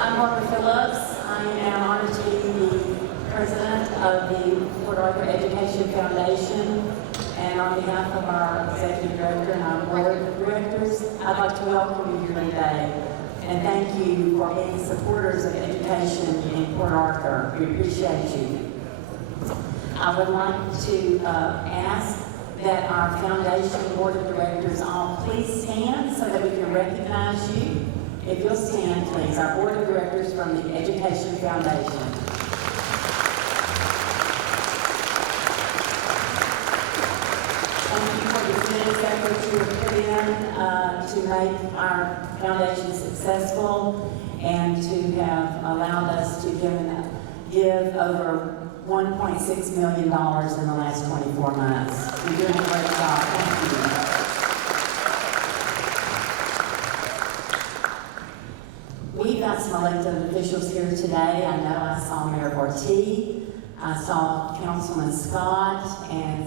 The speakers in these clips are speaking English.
I'm Barbara Phillips. I am honored to be the president of the Port Arthur Education Foundation. And on behalf of our executive director and our board of directors, I'd like to welcome you here today. And thank you for being supporters of education in Port Arthur. We appreciate you. I would like to ask that our foundation board of directors all please stand so that we can recognize you. If you'll stand, please, our board of directors from the Education Foundation. Thank you for the tremendous effort you have put in to make our foundation successful and to have allowed us to give over $1.6 million in the last 24 months. You're doing a great job. Thank you. We've got some elected officials here today. I know I saw Mayor Ortiz, I saw Councilman Scott, and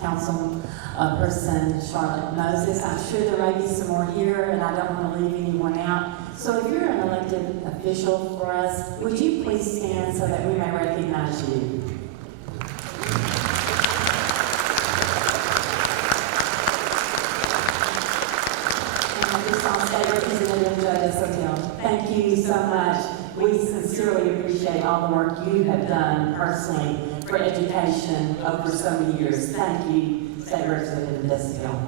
Councilperson Charlotte Moses. I'm sure there may be some more here, and I don't want to leave anyone out. So if you're an elected official for us, would you please stand so that we may recognize you? Thank you so much. We sincerely appreciate all the work you have done personally for education over so many years. Thank you, State Representative Desville.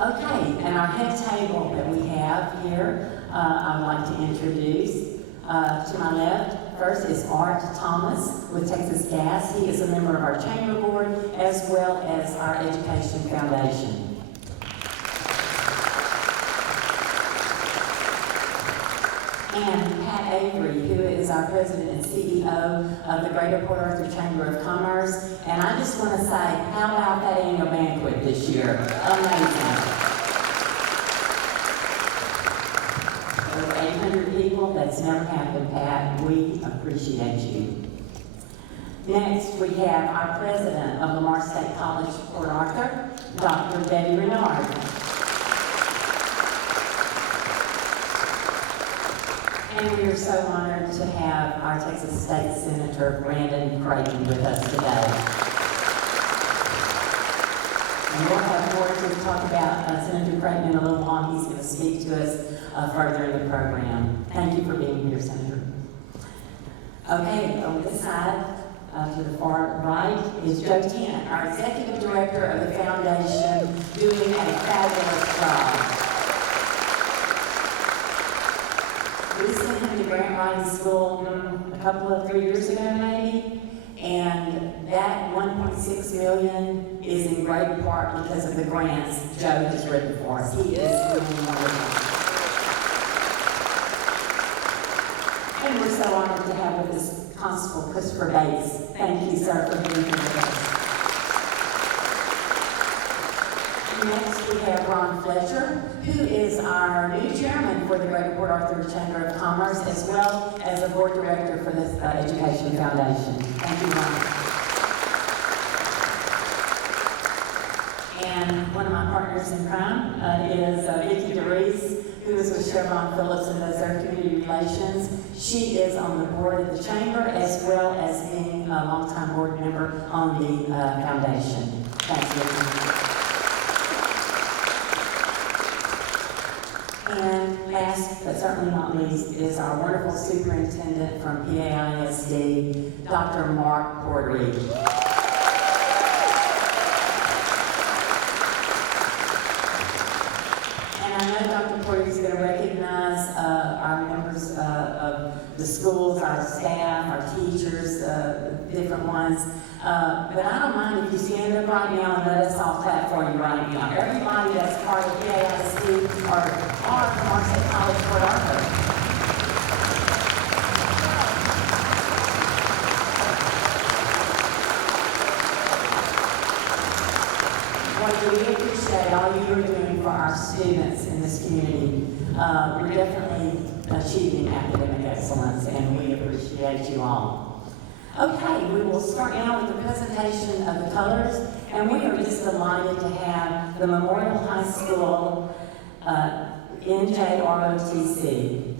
Okay, and our head table that we have here, I would like to introduce. To my left, first is Art Thomas with Texas Gas. He is a member of our chamber board as well as our Education Foundation. And Pat Avery, who is our president and CEO of the Greater Port Arthur Chamber of Commerce. And I just want to say, how about that annual banquet this year? Amazing. Over 800 people, that's never happened, Pat. We appreciate you. Next, we have our president of Lamar State College, Port Arthur, Dr. Betty Renard. And we are so honored to have our Texas State Senator Brandon Creighton with us today. And we'll have more to talk about Senator Creighton in a little while. He's going to speak to us further in the program. Thank you for being here, Senator. Okay, on this side, to the far right, is Joe Tennant, our Executive Director of the Foundation, doing a fabulous job. We sent him to grant writing school a 3 years ago maybe, and that $1.6 million is in great part because of the grants Joe has written for us. He is really wonderful. And we're so honored to have with us Constable Christopher Bates. Thank you, sir, for being here with us. Next, we have Ron Fletcher, who is our new chairman for the Greater Port Arthur Chamber of Commerce, as well as a board director for this Education Foundation. Thank you, Ron. And one of my partners in crime is Vicki DeReese, who is with Chevron Phillips and does their community relations. She is on the board of the chamber, as well as being a longtime board member on the foundation. Thanks, Vicki. And last, but certainly not least, is our wonderful superintendent from PAISD, Dr. Mark Portery. And I know Dr. Portery is going to recognize our members of the schools, our staff, our teachers, different ones. But I don't mind if you stand up right now and let us all clap for you right now. Everybody that's part of PAISD or from Lamar State College, Port Arthur. Well, we appreciate all you are doing for our students in this community. We're definitely achieving academic excellence, and we appreciate you all. Okay, we will start now with the presentation of the colors, and we are just delighted to have the Memorial High School NJROTC.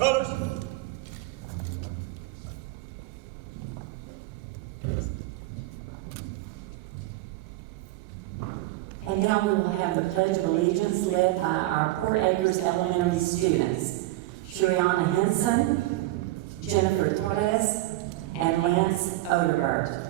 Colors. And now we will have the Pledge of Allegiance led by our Port Acres Elementary students, Shriana Henson, Jennifer Torres, and Lance Oderbert.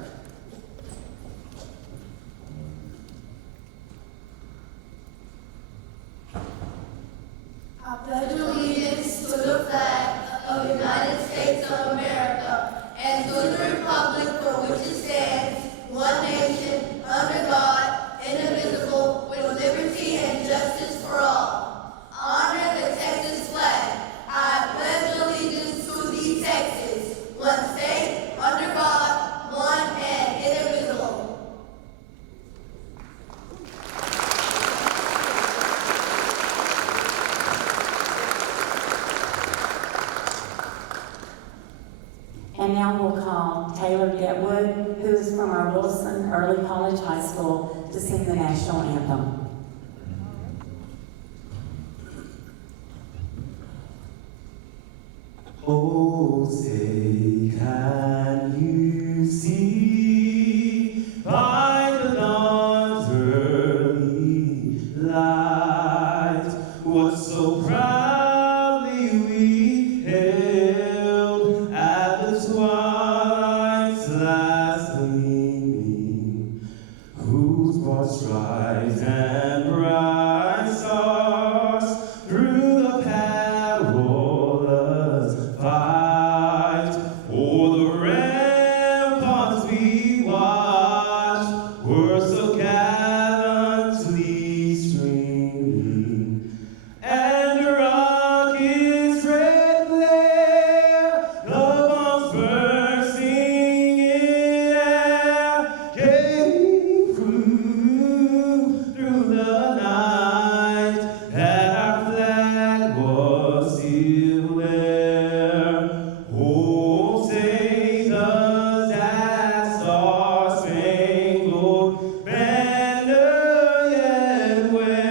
I pledge allegiance to the flag of the United States of America and to the republic for which it stands, one nation, under God, indivisible, with liberty and justice for all. Honor the Texas flag. I pledge allegiance to the Texas, one state, under God, one and indivisible. And now we'll call Taylor Getwood, who is from our Wilson Early College High School, to sing the national anthem. Oh, say, can you see by the dawn's early light what so proudly we hailed at the twilight's last gleaming, whose broad stripes and bright stars through the perilous fight o'er the ramparts we watched were so gallantly streaming, and the rocket's red glare, the bombs bursting in air, came through the night, and our flag was still there. Oh, say does that star-spangled banner yet wave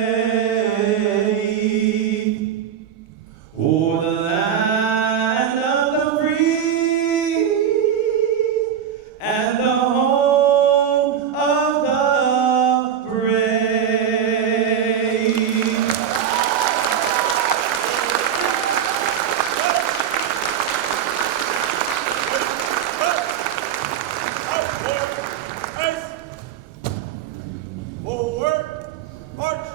o'er the land of the free and the home of the brave? Forward, march.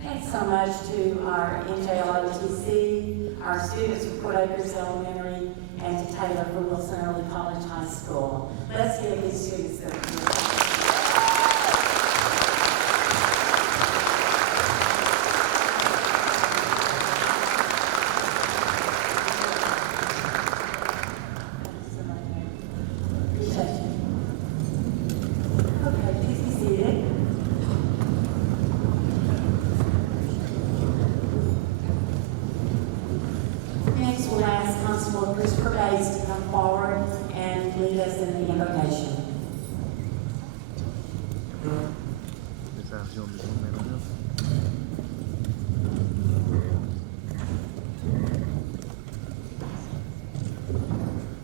Thanks so much to our NJROTC, our students from Port Acres Elementary, and to Taylor from Wilson Early College High School. Let's give these students their applause. Appreciate you. Okay, please be seated. Next, we'll ask Constable Christopher Bates to come forward and lead us in the invocation.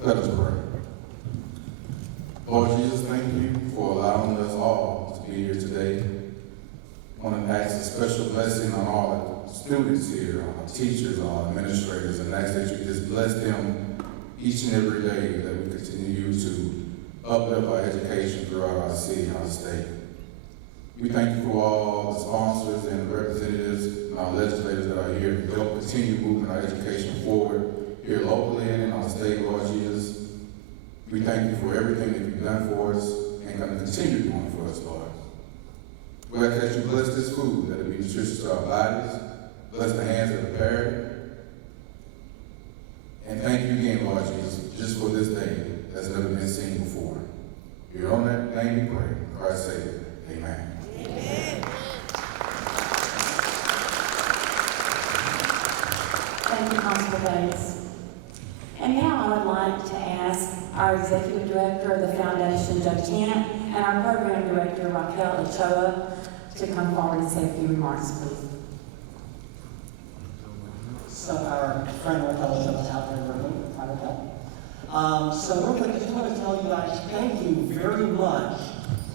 Let us pray. Lord Jesus, thank you for allowing us all to be here today. I want to ask a special blessing on all the students here, on our teachers, on our administrators, and ask that you just bless them each and every day, that we continue to uplift our education throughout our city and our state. We thank you for all the sponsors and the representatives and our legislators that are here to help continue moving our education forward here locally and in our state, Lord Jesus. We thank you for everything that you've done for us and going to continue doing for us, Lord. We ask that you bless this food, that it be nutritious to our bodies, bless the hands that prepare it. And thank you again, Lord Jesus, just for this day that's never been seen before. You're on that name we pray. In Christ's sake, amen. Amen. Thank you, Constable Bates. And now I would like to ask our Executive Director of the Foundation, Joe Tennant, and our Program Director, Raquel Ochoa, to come forward and say a few remarks, please. So our friend Raquel is out there in the room. Hi, Raquel. So real quick, I just want to tell you guys, thank you very much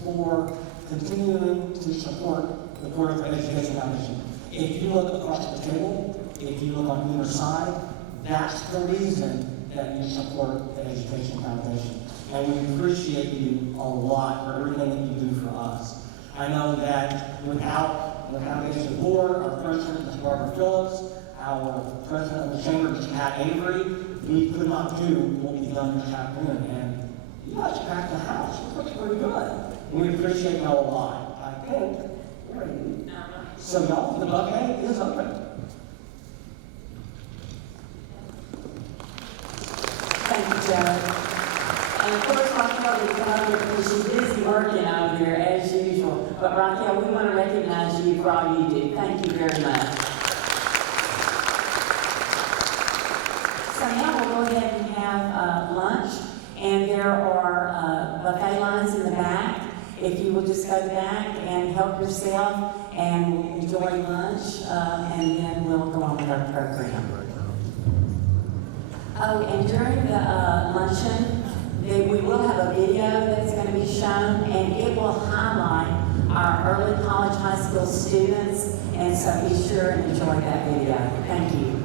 for continuing to support the Port Arthur Education Foundation. If you look across the table, if you look on either side, that's the reason that you support the Education Foundation. And we appreciate you a lot for everything that you do for us. I know that without the foundation board, our president, Ms. Barbara Phillips, our president of the chamber, Ms. Pat Avery, we could not do what we've done this afternoon. And you guys packed the house. It looks pretty good. We appreciate y'all a lot. I think we're ready. So y'all, the buffet is open. Thank you, Joe. And of course, Raquel is over because she's busy working over there as usual. But Raquel, we want to recognize you for all you do. Thank you very much. So now we'll go ahead and have lunch, and there are buffet lines in the back. If you will just go back and help yourself and enjoy lunch, and then we'll go on with our program. Oh, and during the luncheon, we will have a video that's going to be shown, and it will highlight our early college, high school students, and so be sure and enjoy that video. Thank you.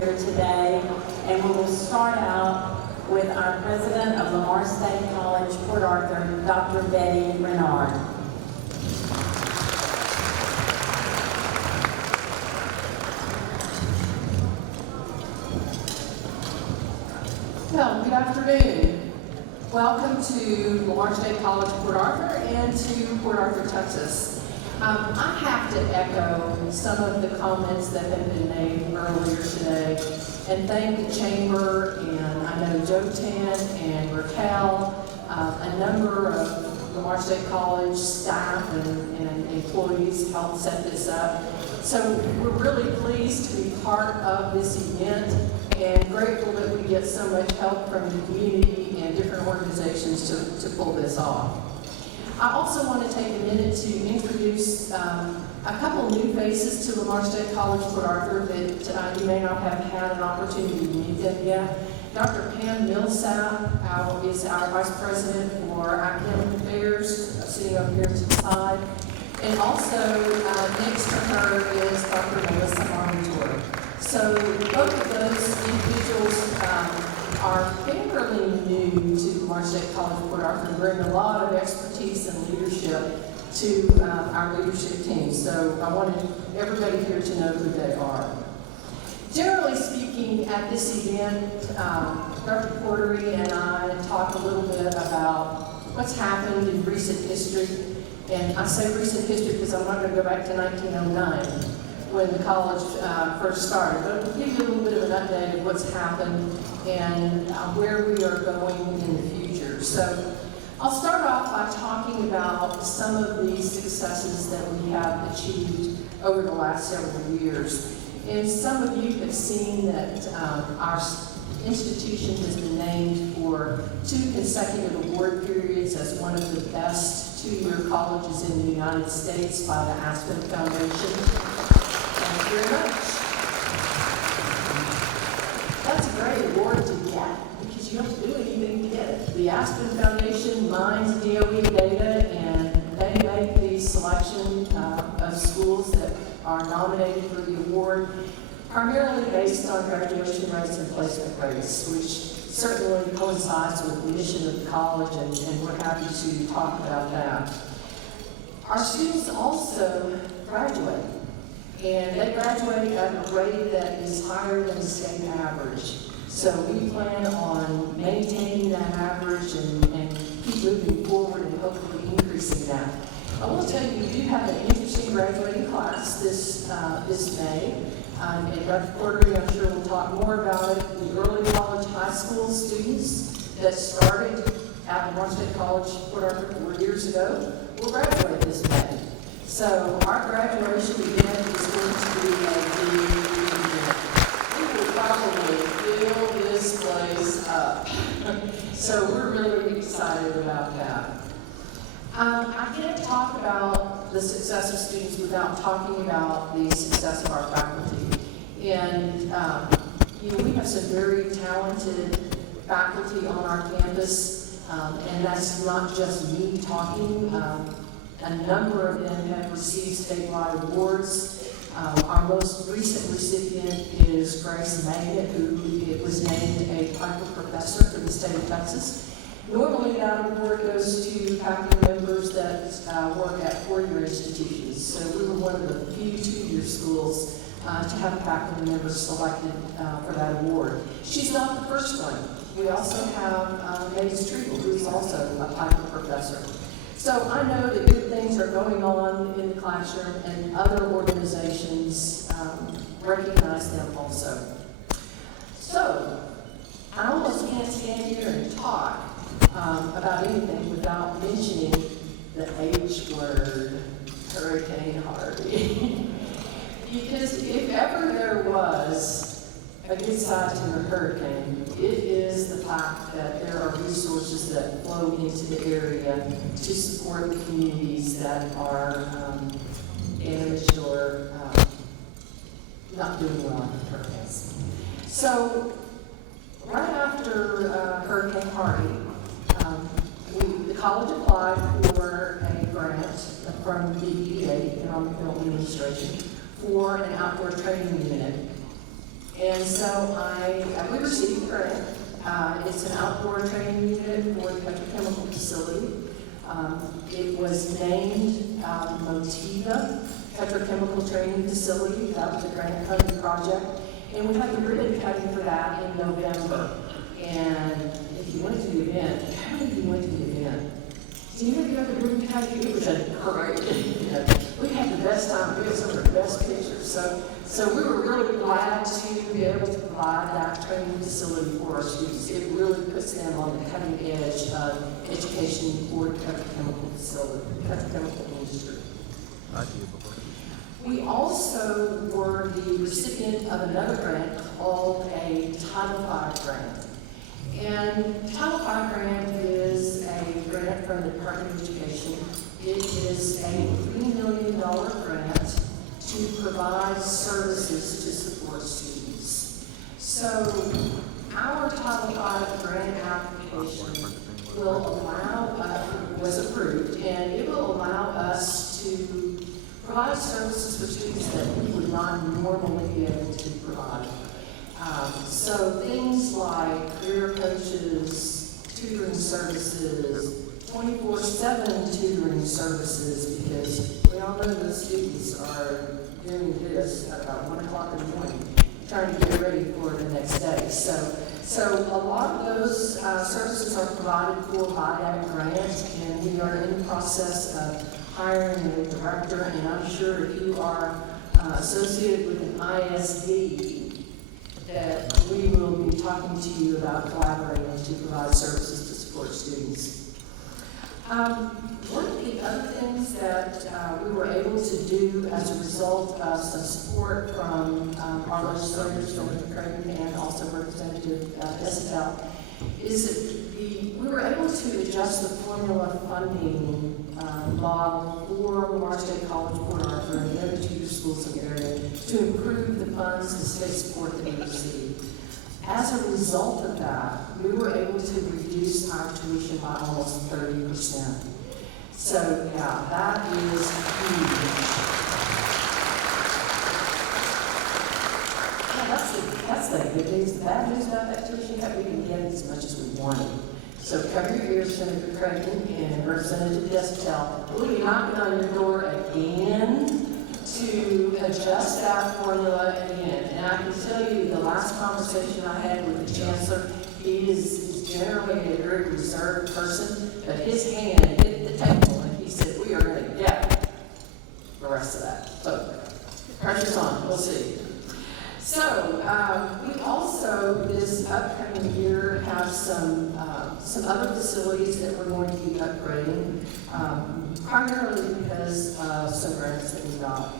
Here today, and we will start out with our president of Lamar State College, Port Arthur, Dr. Betty Renard. Well, good afternoon. Welcome to Lamar State College, Port Arthur, and to Port Arthur, Texas. I have to echo some of the comments that have been made earlier today, and thank the Chamber, and I know Joe Tan and Raquel, a number of Lamar State College staff and employees helped set this up. So we're really pleased to be part of this event and grateful that we get so much help from the community and different organizations to pull this off. I also want to take a minute to introduce a couple new faces to Lamar State College, Port Arthur that you may not have had an opportunity to meet them yet. Dr. Pam Millsap is our Vice President for Academic Affairs, sitting up here to the side. And also next to her is Dr. Melissa Armentor. So both of those individuals are fairly new to Lamar State College, Port Arthur, and bring a lot of expertise and leadership to our leadership team. So I wanted everybody here to know who they are. Generally speaking, at this event, Dr. Portery and I talk a little bit about what's happened in recent history. And I say recent history because I'm not going to go back to 1909 when the college first started, but I'll give you a little bit of an update of what's happened and where we are going in the future. So I'll start off by talking about some of the successes that we have achieved over the last several years. And some of you have seen that our institution has been named for 2 consecutive award periods as one of the best 2-year colleges in the United States by the Aspen Foundation. Thank you very much. That's a great award to get because you don't have to do anything to get it. The Aspen Foundation mines DOE data and they make the selection of schools that are nominated for the award primarily based on graduation rates and placement rates, which certainly coincides with the mission of the college, and we're happy to talk about that. Our students also graduate, and they graduate at a rate that is higher than the state average. So we plan on maintaining that average and keep moving forward and hopefully increasing that. I will tell you, we do have an interesting graduating class this May. And Dr. Portery, I'm sure will talk more about it. The early college high school students that started at Lamar State College, Port Arthur, 4 years ago, will graduate this May. So our graduation event is going to be a big event. We will probably fill this place up. So we're really excited about that. I can't talk about the success of students without talking about the success of our faculty. And we have some very talented faculty on our campus, and that's not just me talking. A number of them have received statewide awards. Our most recent recipient is Grace Magnet, who was named a Piper Professor for the state of Texas. Normally, that award goes to faculty members that work at four-year institutions. So we were one of the few two-year schools to have a faculty member selected for that award. She's not the first one. We also have Mays Treagle, who's also a Piper Professor. So I know that good things are going on in the classroom, and other organizations recognize them also. So I almost can't stand here and talk about anything without mentioning the H word, Hurricane Harvey. Because if ever there was a good side to a hurricane, it is the fact that there are resources that flow into the area to support the communities that are damaged or not doing well in hurricanes. So right after Hurricane Harvey, the college applied for a grant from the EPA, Economic Development Administration, for an outdoor training unit. And so we received the grant. It's an outdoor training unit for the petrochemical facility. It was named Motiva Petrochemical Training Facility. That was a grant funded project. And we had the ribbon cutting for that in November. And if you went to the event, how many of you went to the event? Do you know the ribbon cutting? It was a great event. We had the best time. We had some of the best pictures. So we were really glad to be able to provide that training facility for our students. It really puts them on the cutting edge of education for the petrochemical facility, petrochemical industry. We also were the recipient of another grant called a Title V grant. And Title V grant is a grant from the Department of Education. It is a $3 million grant to provide services to support students. So our Title V grant application will allow, was approved, and it will allow us to provide services for students that we would not normally be able to provide. So things like career coaches, tutoring services, 24/7 tutoring services, because we all know the students are doing this at about 1 o'clock in the morning, trying to get ready for the next day. So a lot of those services are provided for by that grant, and we are in the process of hiring a director, and I'm sure if you are associated with an ISD, that we will be talking to you about collaborating to provide services to support students. One of the other things that we were able to do as a result of some support from our legislators, Senator Creighton and also Representative Desitel, is that we were able to adjust the formula funding model for Lamar State College, Port Arthur, and the other two schools in the area to improve the funds, the state support that we receive. As a result of that, we were able to reduce our tuition by almost 30%. So, yeah, that is huge. Yeah, that's the good news. The bad news about that tuition cut, we didn't get as much as we wanted. So cover your ears, Senator Creighton and Representative Desitel. We'll be knocking on your door again to adjust that formula again. And I can tell you, the last conversation I had with the chancellor, he is generally a very reserved person, but his hand hit the table and he said, we are going to get the rest of that. So pressure's on, we'll see. So we also, this upcoming year, have some some other facilities that we're going to be upgrading, primarily because of some grants that we got.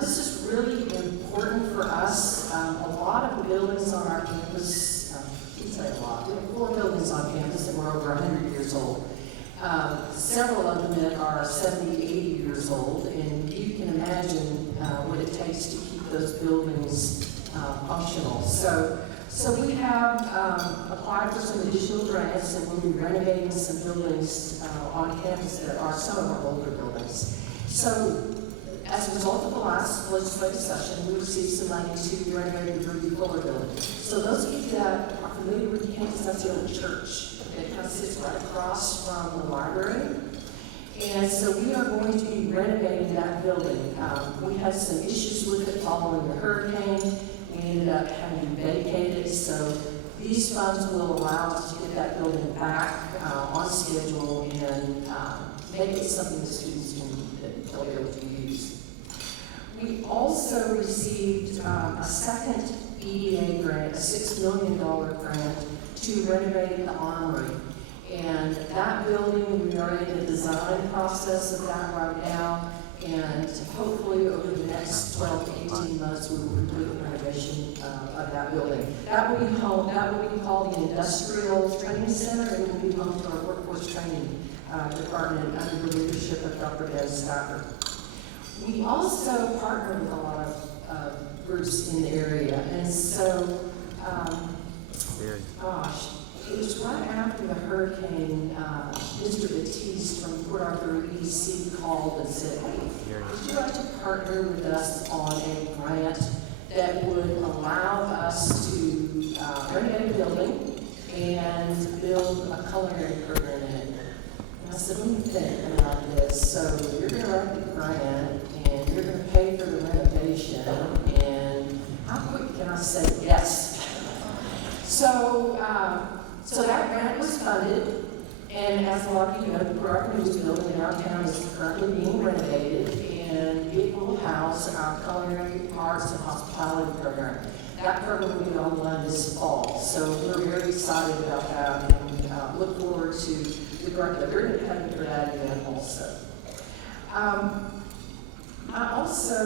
This is really important for us. A lot of the buildings on our campus, I say a lot, we have 4 buildings on campus that were over 100 years old. Several of them that are 70 to 80 years old, and you can imagine what it takes to keep those buildings functional. So we have applied for some additional grants, and we'll be renovating some buildings on campus that are some of our older buildings. So as a result of the last legislative session, we received some money to renovate the Ruby Fuller building. So those of you that are familiar with the campus, that's the old church. It kind of sits right across from the library. And so we are going to be renovating that building. We had some issues with it following the hurricane. We ended up having to vacate it. So these funds will allow us to get that building back on schedule and make it something the students they'll be able to use. We also received a second EDA grant, a $6 million grant, to renovate the armory. And that building, we are in the design process of that right now, and hopefully over the next 12 to 18 months, we will complete the renovation of that building. That will be called the Industrial Training Center, and it will be home to our workforce training department under the leadership of Dr. Deb Stafford. We also partner with a lot of groups in the area, and so, gosh, it was right after the hurricane, Mr. Batiste from Port Arthur EDC called and said, hey, would you like to partner with us on a grant that would allow us to renovate a building and build a culinary program in it? And I said, let me think about this. So you're going to write the grant, and you're going to pay for the renovation, and how quick can I say yes? So that grant was funded, and as a lot of you know, the Port Arthur News building in our town is currently being renovated, and it will house our culinary arts and hospitality program. That program will be online this fall, so we're very excited about that, and look forward to the grant that we're going to have for that event also. I also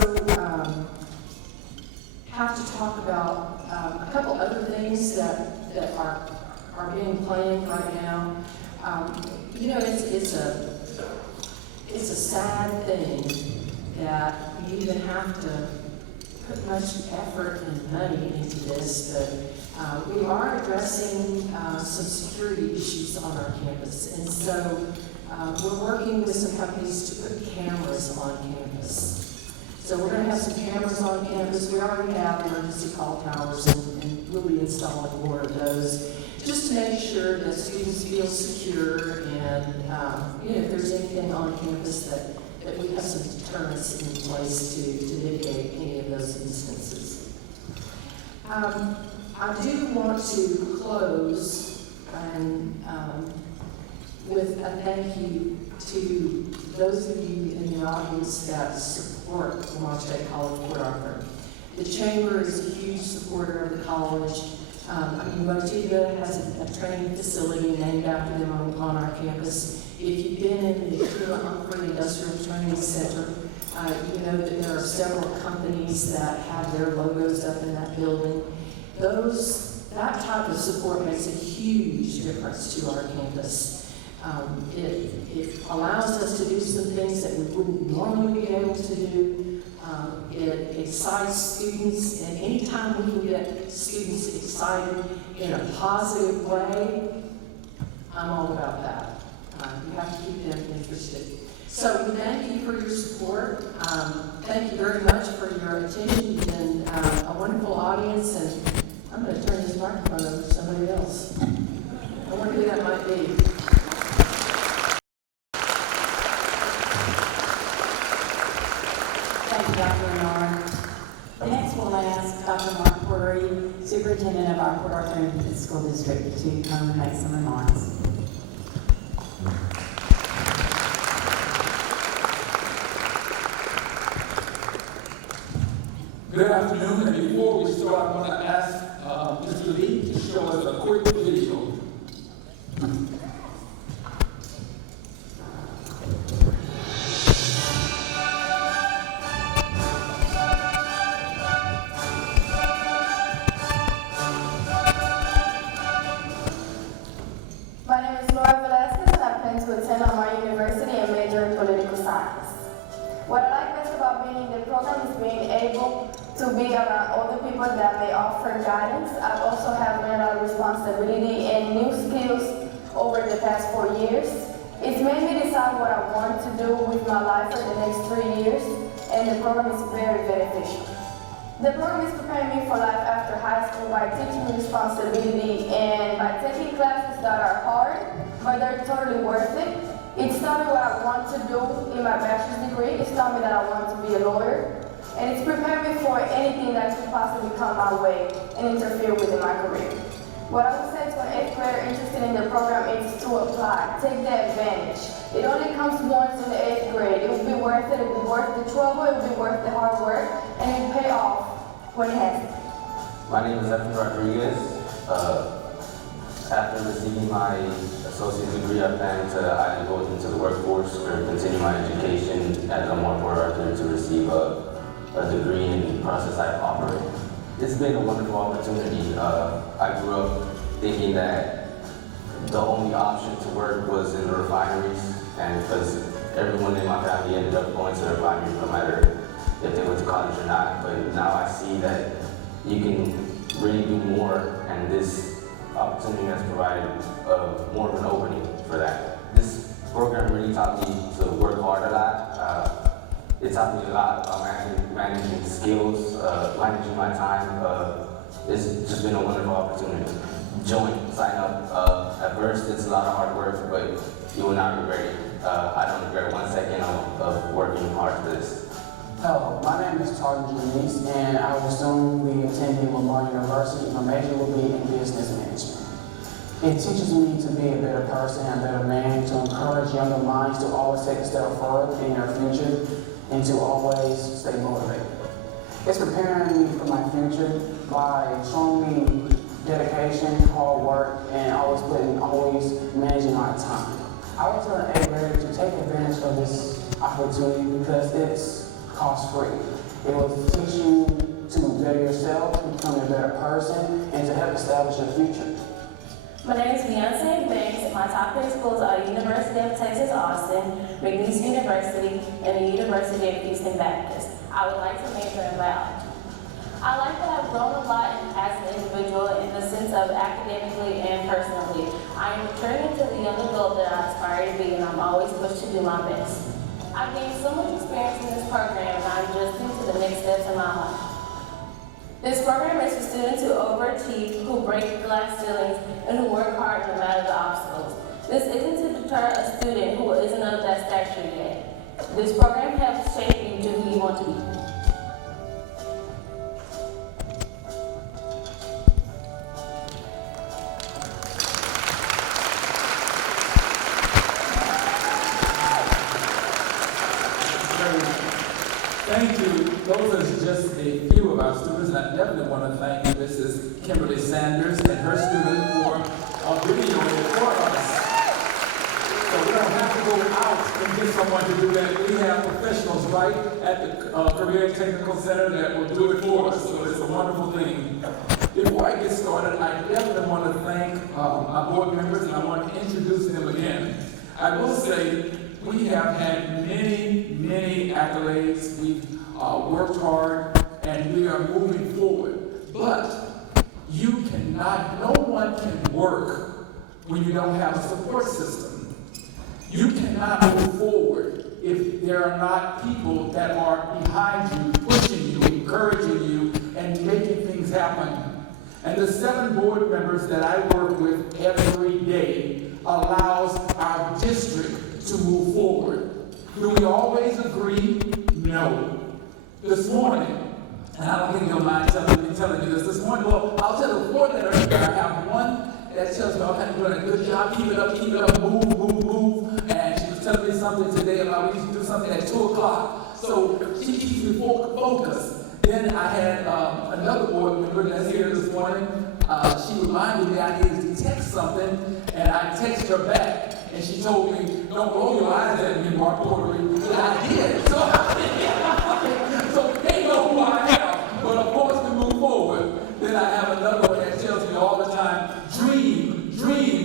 have to talk about a couple other things that are being planned right now. You know, it's a sad thing that you even have to put much effort and money into this, but we are addressing some security issues on our campus, and so we're working with some companies to put cameras on campus. So we're going to have some cameras on campus. We already have emergency call towers, and we'll be installing more of those, just to make sure that students feel secure, and you know, if there's anything on campus that we have some deterrence in place to mitigate any of those instances. I do want to close with a thank you to those of you in the audience that support the Launch State College Port Arthur. The Chamber is a huge supporter of the college. Motiva has a training facility named after them on our campus. If you've been in the Sheila Humphrey Industrial Training Center, you know that there are several companies that have their logos up in that building. That type of support makes a huge difference to our campus. It allows us to do some things that we wouldn't normally be able to do. It excites students, and anytime we can get students excited in a positive way, I'm all about that. You have to keep them interested. So we thank you for your support. Thank you very much for your attention. You've been a wonderful audience, and I'm going to turn this microphone over to somebody else. I wonder who that might be. Thank you, Dr. Renard. Next, we'll ask Dr. Mark Portery, Superintendent of our Port Arthur Independent School District, to come and make some remarks. Good afternoon, and before we start, I want to ask Mr. Lee to show us a quick video. program is being able to be around other people that may offer guidance. I also have learned a lot of responsibility and new skills over the past 4 years. It's made me decide what I want to do with my life for the next 3 years, and the program is very beneficial. The program is preparing me for life after high school by teaching me responsibility and by taking classes that are hard, but they're totally worth it. It's taught me what I want to do in my bachelor's degree. It's taught me that I want to be a lawyer. And it's prepared me for anything that could possibly come my way and interfere within my career. What I would say to an 8th grader interested in the program is to apply, take the advantage. It only comes once in the 8th grade. It will be worth it, it will be worth the trouble, it will be worth the hard work, and it will pay off when it has to. My name is Evan Rodriguez. After receiving my associate's degree, I plan to either go into the workforce or continue my education at Lamar Port Arthur to receive a degree in process operating. It's been a wonderful opportunity. I grew up thinking that the only option to work was in the refineries, and because everyone in my family ended up going to the refinery no matter if they went to college or not. But now I see that you can really do more, and this opportunity has provided more of an opening for that. This program really taught me to work hard a lot. It taught me a lot about managing skills, managing my time. It's just been a wonderful opportunity. Join, sign up. At first, it's a lot of hard work, but you will not regret it. I don't regret 1 second of working hard for this. Hello, my name is Taryn Janice, and I will soon be attending Lamar University. My major will be in business management. It teaches me to be a better person, a better man, to encourage younger minds to always take a step forward in their future and to always stay motivated. It's preparing me for my future by showing me dedication, hard work, and always managing my time. I would tell an 8th grader to take advantage of this opportunity because it's cost-free. It will teach you to better yourself, to become a better person, and to help establish your future. My name is Beyonce Banks. My top 3 schools are University of Texas, Austin, McNeese University, and the University of Houston Baptist. I would like to major in biology. I like that I've grown a lot as an individual in the sense of academically and personally. I am maturing into the young adult that I aspire to be, and I'm always pushed to do my best. I've gained so much experience in this program, and I'm adjusting to the next steps in my life. This program is for students who overachieve, who break glass ceilings, and who work hard no matter the obstacles. This isn't to deter a student who isn't of that stature yet. This program helps shape you to who you want to be. Thank you. Those are just a few of our students, and I definitely want to thank Mrs. Kimberly Sanders and her student for video for us. So we don't have to go out and get someone to do that. We have professionals right at the Career and Technical Center that will do it for us, so it's a wonderful thing. Before I get started, I definitely want to thank our board members, and I want to introduce them again. I will say, we have had many accolades. We've worked hard, and we are moving forward. But no one can work when you don't have a support system. You cannot move forward if there are not people that are behind you, pushing you, encouraging you, and making things happen. And the 7 board members that I work with every day allows our district to move forward. Do we always agree? No. This morning, and I don't think you'll mind telling you this morning, well, I'll tell the 4 letters, but I have one that tells me I'm doing a good job, keep it up, move. And she was telling me something today about we need to do something at 2 o'clock. So she keeps me focused. Then I had another board member that's here this morning. She reminded me I needed to text something, and I texted her back. And she told me, don't roll your eyes at me, Mark Porter. But I did. So they know who I am. But of course, we move forward. Then I have another one that tells me all the time, dream.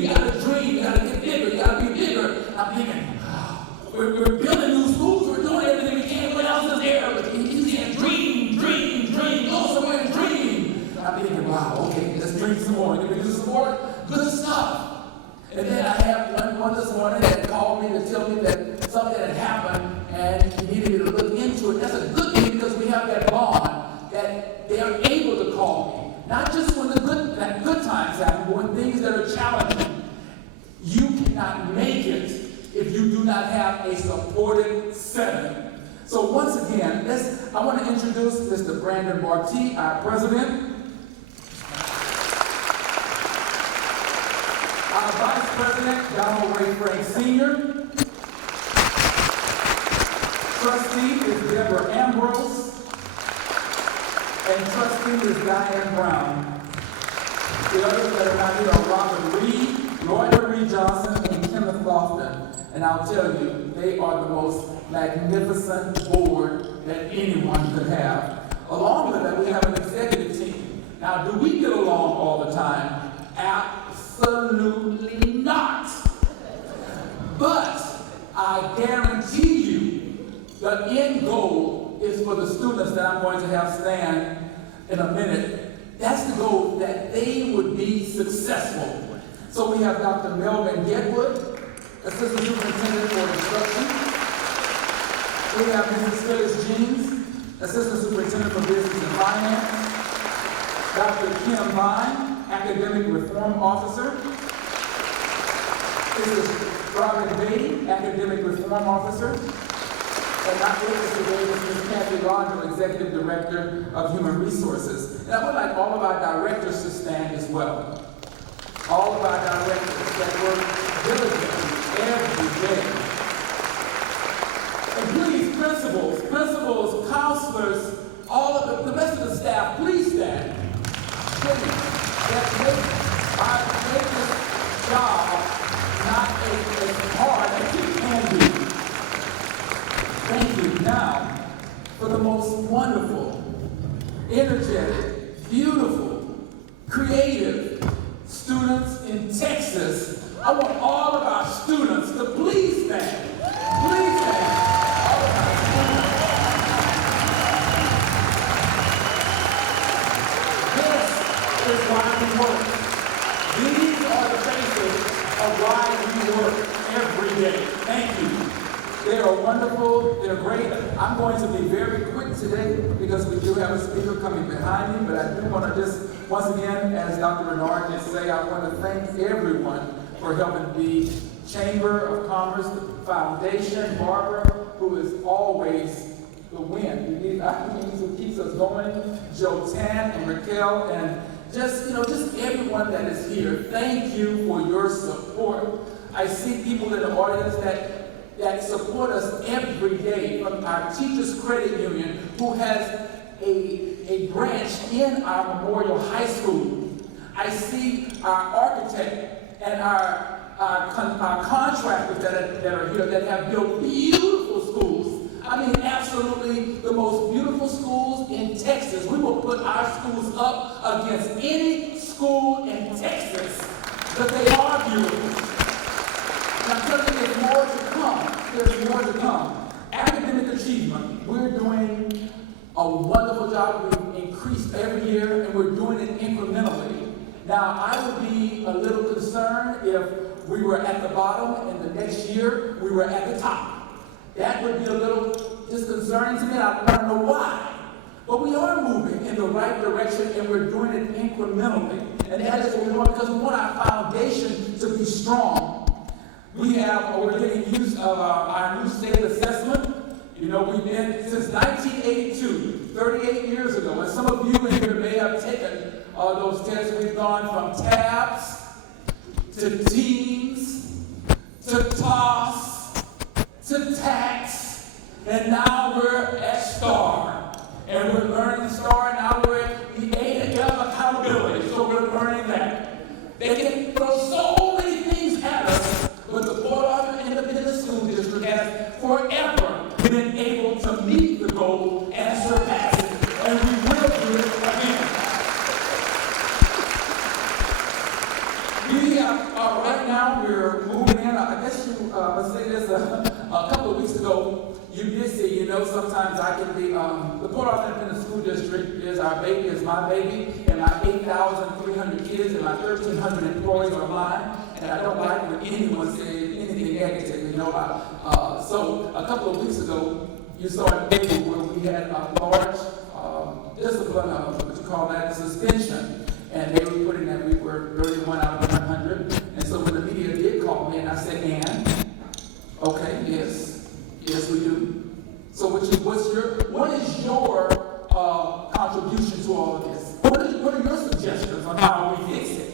You gotta dream. You gotta get bigger. You gotta be bigger. I'm thinking, we're building new schools. We're doing everything we can. What else is there? But you can't And then I had one this morning that called me to tell me that something had happened and he needed me to look into it. That's a good thing because we have that bond that they are able to call me. Not just when the good times happen, but when things that are challenging. You cannot make it if you do not have a supportive setting. So once again, I want to introduce Mr. Brandon Marti, our president. Our Vice President, Donald Ray Frank Sr. Trustee is Deborah Ambrose. And trustee is Diane Brown. The others that are not here are Robert Reed, Lloyd Reed Johnson, and Kenneth Lofton. And I'll tell you, they are the most magnificent board that anyone could have. Along with that, we have an executive team. Now, do we get along all the time? Absolutely not. But I guarantee you the end goal is for the students that I'm going to have stand in a minute. That's the goal, that they would be successful. So we have Dr. Melvin Getwood, Assistant Superintendent for Instruction. We have Mrs. Phyllis Jeans, Assistant Superintendent for Business and Finance. Dr. Kim Vine, Academic Reform Officer. Mrs. Robin Beatty, Academic Reform Officer. And not with us today is Ms. Kathy Roger, Executive Director of Human Resources. And I would like all of our directors to stand as well. All of our directors that work diligently every day. And please, principals, counselors, all of the rest of the staff, please stand. Please. That make this job not as hard as it can be. Thank you. Now, for the most wonderful, energetic, beautiful, creative students in Texas, I want all of our students to please stand. Please stand. All of our students. This is why we work. These are the faces of why we work every day. Thank you. They are wonderful, they're great. I'm going to be very quick today because we do have a speaker coming behind me, but I do want to just, once again, as Dr. Bernard just say, I want to thank everyone for helping the Chamber of Commerce, the Foundation, Barbara, who is always the wind. We need our wings who keeps us going, Joe Tan and Raquel, and just everyone that is here. Thank you for your support. I see people in the audience that support us every day, from our Teachers Credit Union, who has a branch in our Memorial High School. I see our architect and our contractors that are here that have built beautiful schools. I mean, absolutely the most beautiful schools in Texas. We will put our schools up against any school in Texas because they are beautiful. And I'm telling you, there's more to come. There's more to come. Academic achievement. We're doing a wonderful job. We've increased every year, and we're doing it incrementally. Now, I would be a little concerned if we were at the bottom and the next year we were at the top. That would be a little disconcerting to me. I want to know why. But we are moving in the right direction, and we're doing it incrementally. And that is what we want, because we want our foundation to be strong. We're getting use of our new state assessment. You know, we've been since 1982, 38 years ago. And some of you in here may have taken those tests. We've gone from tabs to teams to TOS to tax, and now we're at STAR. And we're learning STAR, now we're at the A&M accountability. So we're learning that. They can throw so many things at us. But the Port Arthur Independent School District has forever been able to meet the goal and surpass it. And we will do it again. We have, right now, we're moving in. I guess let's say this, a couple of weeks ago, you did see, sometimes I can be, the Port Arthur Independent School District is our baby, is my baby, and my 8,300 kids and my 1,300 employees are mine. and I don't like when anyone says anything negative, you know. So a couple of weeks ago, you saw a paper where we had a large discipline, what you call that, suspension, and they were putting that we were 31 out of 100. And so when the media did call me, and I said, "And okay, yes, we do." So what is your contribution to all of this? What are your suggestions on how we fix it?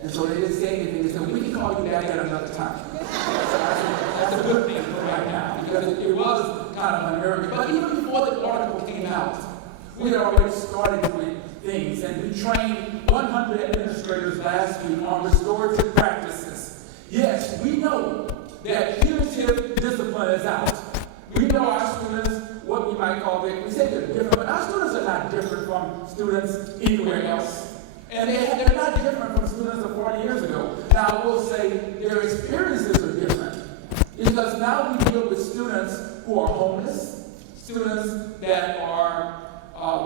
And so they didn't say anything. They said, "We can call you back at another time." So that's a good thing for right now, because it was kind of unnerving. But even before the article came out, we had already started doing things, and we trained 100 administrators last week on restorative practices. Yes, we know that punitive discipline is out. We know our students, what we might call it, we say they're different, but our students are not different from students anywhere else. And they're not different from students of 40 years ago. Now, I will say their experiences are different, because now we deal with students who are homeless, students that are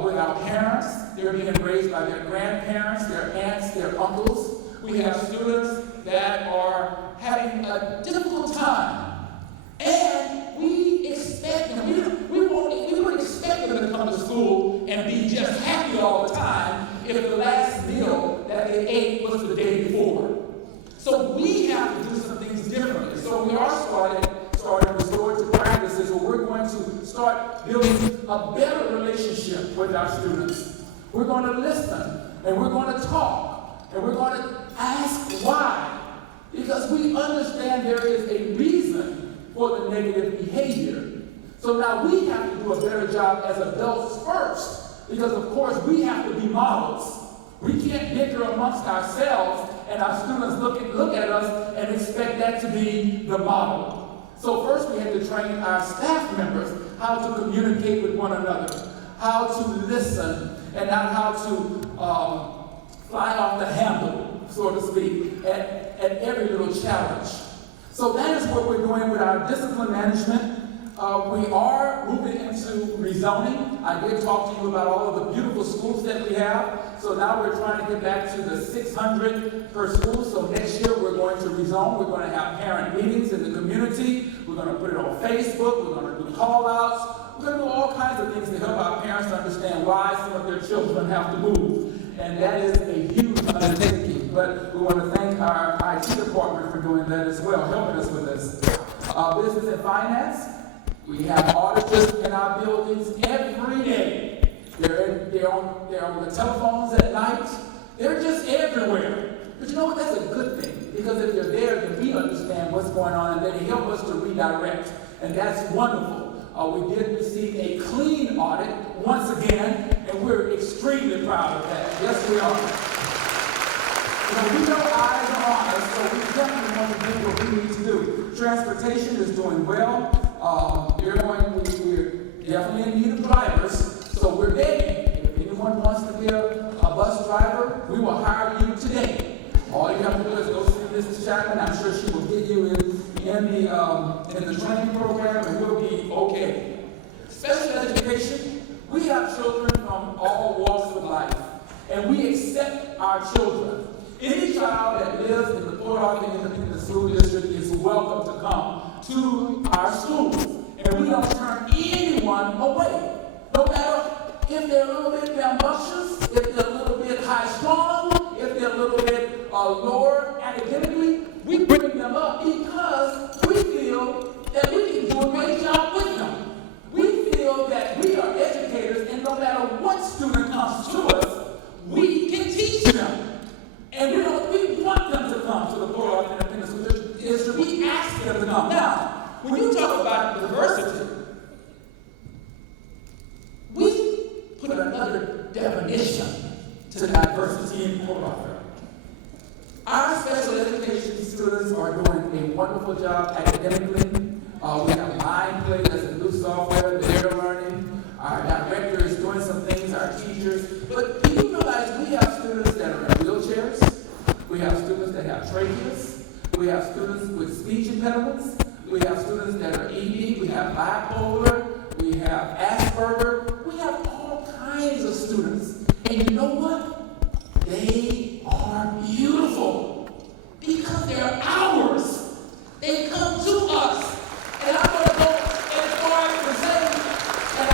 without parents. They're being raised by their grandparents, their aunts, their uncles. We have students that are having a difficult time. And we expect them, we would expect them to come to school and be just happy all the time if the last meal that they ate was the day before. So we have to do some things differently. So we are starting restorative practices where we're going to start building a better relationship with our students. We're going to listen, and we're going to talk, and we're going to ask why. Because we understand there is a reason for the negative behavior. So now we have to do a better job as adults first, because of course we have to be models. We can't bicker amongst ourselves and our students look at us and expect that to be the model. So first we had to train our staff members how to communicate with one another, how to listen, and not how to fly off the handle, so to speak, at every little challenge. So that is what we're doing with our discipline management. We are moving into rezoning. I did talk to you about all of the beautiful schools that we have. So now we're trying to get back to the 600 per school. So next year we're going to rezone. We're going to have parent meetings in the community. We're going to put it on Facebook. We're going to do call-outs. We're going to do all kinds of things to help our parents to understand why some of their children have to move. And that is a huge undertaking. But we want to thank our IT department for doing that as well, helping us with this. Business and finance. We have auditors in our buildings every day. They're on the telephones at night. They're just everywhere. But you know what? That's a good thing, because if they're there, then we understand what's going on, and they help us to redirect. And that's wonderful. We did receive a clean audit once again, and we're extremely proud of that. Yes, we are. We know eyes are on us, so we definitely want to do what we need to do. Transportation is doing well. We're definitely in need of drivers, so we're begging. If anyone wants to be a bus driver, we will hire you today. All you have to do is go see Mrs. Chapman. I'm sure she will get you in the training program, and we'll be okay. Special education, we have children from all walks of life, and we accept our children. Any child that lives in the Port Arthur Independent School District is welcome to come to our schools. And we don't turn anyone away. No matter if they're a little bit rambunctious, if they're a little bit high-strung, if they're a little bit lower academically, we bring them up because we feel that we can do a great job with them. We feel that we are educators, and no matter what student comes to us, we can teach them. And we want them to come to the Port Arthur Independent School District. We ask them to come. Now, when you talk about diversity, we put another definition to diversity in Port Arthur. Our special education students are doing a wonderful job academically. We have Mind Play, that's a new software that they're learning. Our director is doing some things, our teachers. But do you realize we have students that are in wheelchairs? We have students that have tracheas. We have students with speech impediments. We have students that are ED. We have bipolar. We have Asperger. We have all kinds of students. And you know what? They are beautiful because They come to us. And I'm going to go as far as to say, I'm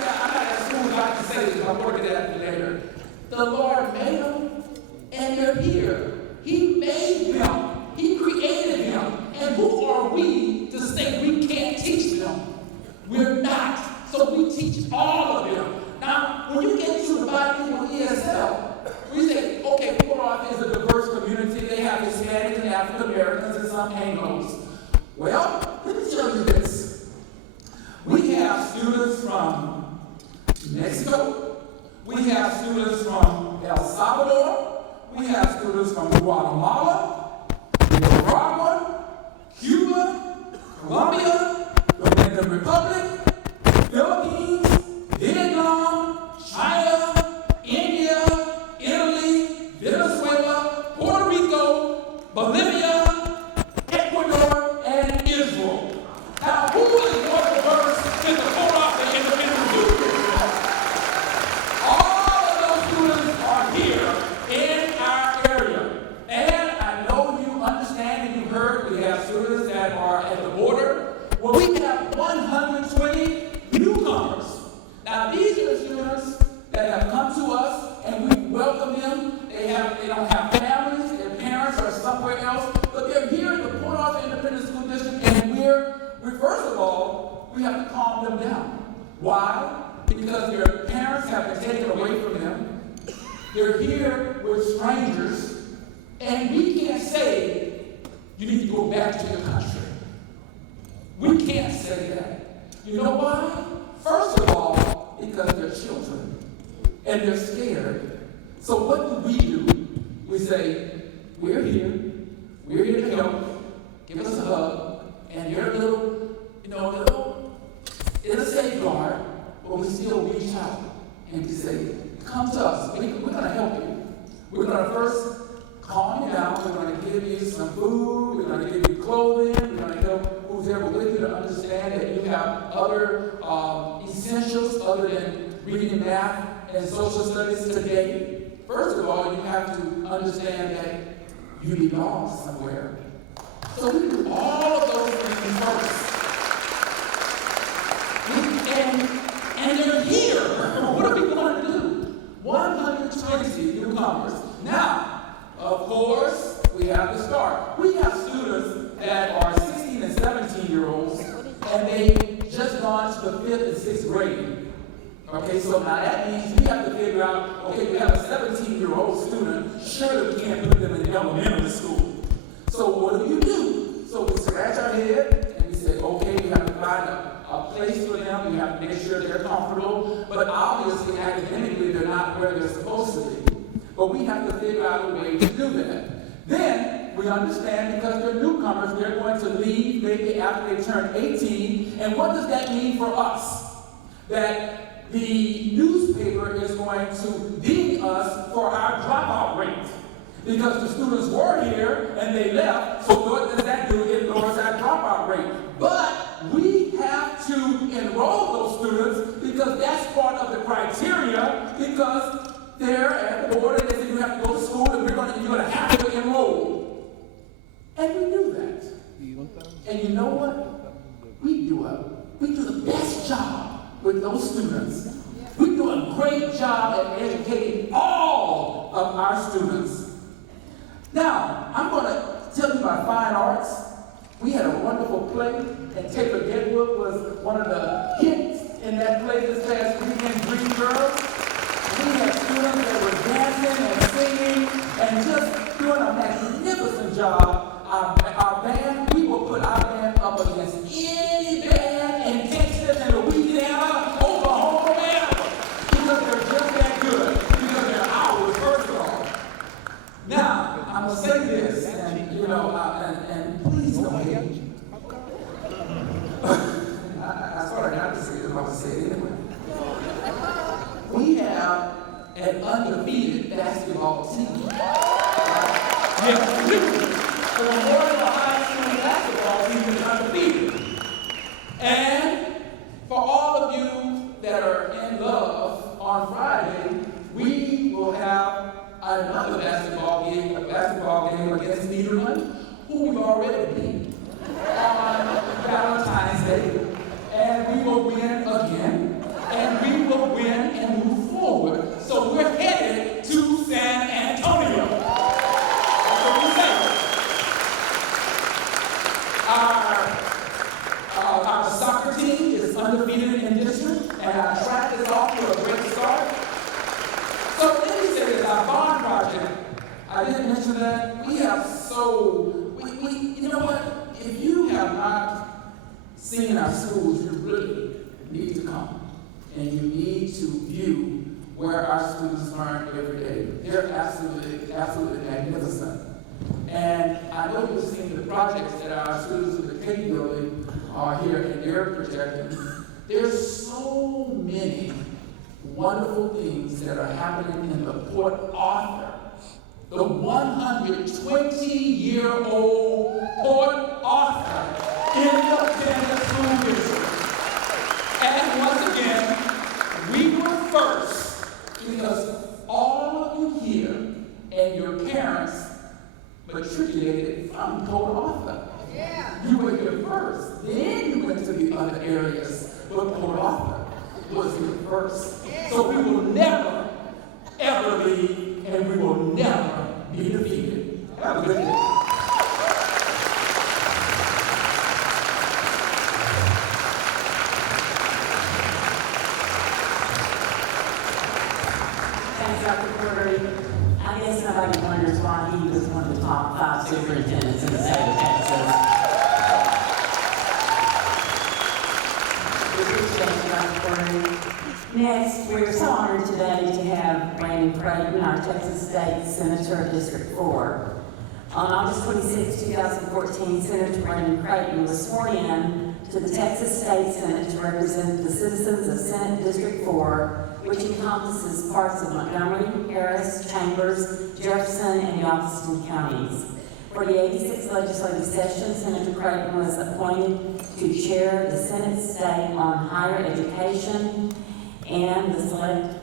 not as smooth as I can say this, I'm working that later. The Lord made them, and they're here. He made them. He created them. And who are we to say we can't teach them? We're not. So we teach all of them. Now, when you get to the bilingual ESL, we say, okay, Port Arthur is a diverse community. They have Hispanics and African Americans and some Anglos. Well, let me tell you this. We have students from Mexico. We have students from El Salvador. We have students from Guatemala, Nicaragua, Cuba, Colombia, Dominican Republic, Philippines, Vietnam, China, India, Italy, Venezuela, Puerto Rico, Bolivia, Ecuador, and Israel. Now, who is more diverse than the Port Arthur Independent School District? All of those students are here in our area. And I know you understand and you heard we have students that are at the border. Well, we have 120 newcomers. Now, these are the students that have come to us, and we welcome them. They don't have families, their parents are somewhere else, but they're here in the Port Arthur Independent School District, and we're first of all, we have to calm them down. Why? Because their parents have been taken away from them. They're here with strangers, and we can't say, you need to go back to your country. We can't say that. You know why? First of all, because they're children, and they're scared. So what do? We say, we're here to help, give us a hug, and you're a little, it's a safeguard, but we still reach out and we say, come to us, we're gonna help you. We're gonna first calm you down, we're gonna give you some food, we're gonna give you clothing, we're gonna help who's ever with you to understand that you have other essentials other than reading math and social studies today. First of all, you have to understand that you belong somewhere. So we do all of those things first. And they're here. What are we going to do? 120 newcomers. Now, of course, we have to start. We have students that are 16 and 17-year-olds, and they just gone to the 5th and 6th grade. Okay, so now that means we have to figure out, okay, we have a 17-year-old student, surely we can't put them in elementary school. So what do? So we scratch our head and we say, okay, we have to find a place for them, we have to make sure they're comfortable, but obviously academically they're not where they're supposed to be. But we have to figure out a way to do that. Then we understand because they're newcomers, they're going to leave maybe after they turn 18, and what does that mean for us? That the newspaper is going to ding us for our dropout rate. Because the students were here and they left, so what does that do? It lowers our dropout rate. But we have to enroll those students because that's part of the criteria, because they're at the board and they say you have to go to school and you're going to have to enroll. And we do that. And you know what? We do the best job with those students. We do a great job at educating all of our students. Now, I'm going to tell you about fine arts. We had a wonderful play, and Taylor Deadwood was one of the hits in that play this past weekend, Green Girls. We had students that were dancing and singing and just doing a magnificent job. Our band, we will put our band up against any band in Texas and Louisiana, Oklahoma, wherever, because they're just that good, because they're ours, first of all. Now, I'm going to say this, and and please don't hate me. I sort of got to say it, I'm going to say it anyway. We have an undefeated basketball team. Yes, we do. For more than a high school basketball team is undefeated. And for all of you that are in love, on Friday, we will have another basketball game against Niederman, who we've already beaten. seeing our schools, you really need to come. And you need to view where our students learn every day. They're absolutely magnificent. And I know you've seen the projects that our students in the K building are here and they're projecting. There's so many wonderful things that are happening in the Port Arthur, the 120-year-old Port Arthur Independent School District. And once again, we were first because all of you here and your parents matriculated from Port Arthur. Yeah. You were here first, then you went to the other areas, but Port Arthur was here first. Yeah. So we will never, ever leave, and we will never be defeated. Have a good day. Thanks, Dr. Porter. I guess nobody wonders why he was one of the top 5 superintendents in the state of Texas. We appreciate you, Dr. Porter. Next, we're so honored today to have Brandon Creighton, our Texas State Senator of District 4. On August 26, 2014, Senator Brandon Creighton was sworn in to the Texas State Senate to represent the citizens of Senate District 4, which encompasses parts of Montgomery, Harris, Chambers, Jefferson, and Galveston counties. For the 86th legislative session, Senator Creighton was appointed to chair the Senate Stay on Higher Education and the Select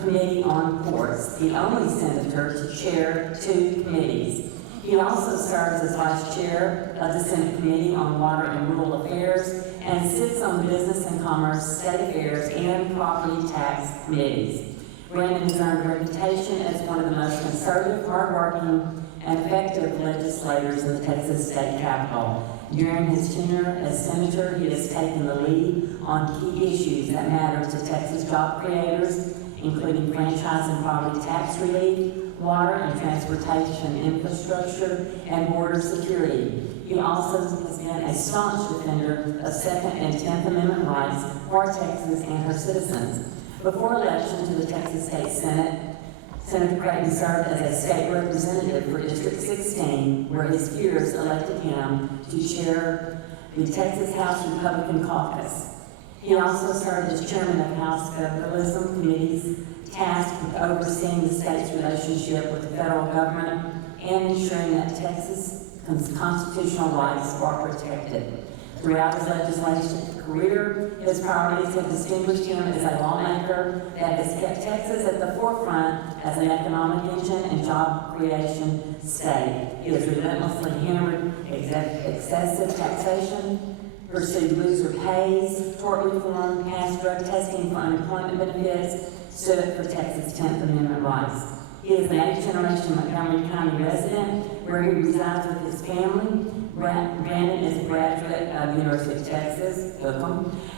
Committee on Ports, the only senator to chair 2 committees. He also serves as vice chair of the Senate Committee on Water and Rural Affairs and sits on Business and Commerce, State Affairs, and Property Tax Committees. Brandon has earned a reputation as one of the most conservative, hardworking, and effective legislators in the Texas State Capitol. During his tenure as senator, he has taken the lead on key issues that matter to Texas job creators, including franchise and property tax relief, water and transportation infrastructure, and border security. He also has been a staunch defender of Second and 10th Amendment rights for Texas and her citizens. Before election to the Texas State Senate, Senator Creighton served as a state representative for District 16, where his peers elected him to chair the Texas House Republican Caucus. He also served as chairman of House Federalism Committees, tasked with overseeing the state's relationship with the federal government and ensuring that Texas' constitutional rights are protected. Throughout his legislative career, his priorities have distinguished him as a lawmaker that has kept Texas at the forefront as an economic engine and job creation state. He has relentlessly hammered excessive taxation, pursued loser pays, tort reform, passed drug testing for unemployment benefits, stood up for Texas 10th Amendment rights. He is an 8th-generation Montgomery County resident where he resides with his family. Brandon is a graduate of the University of Texas,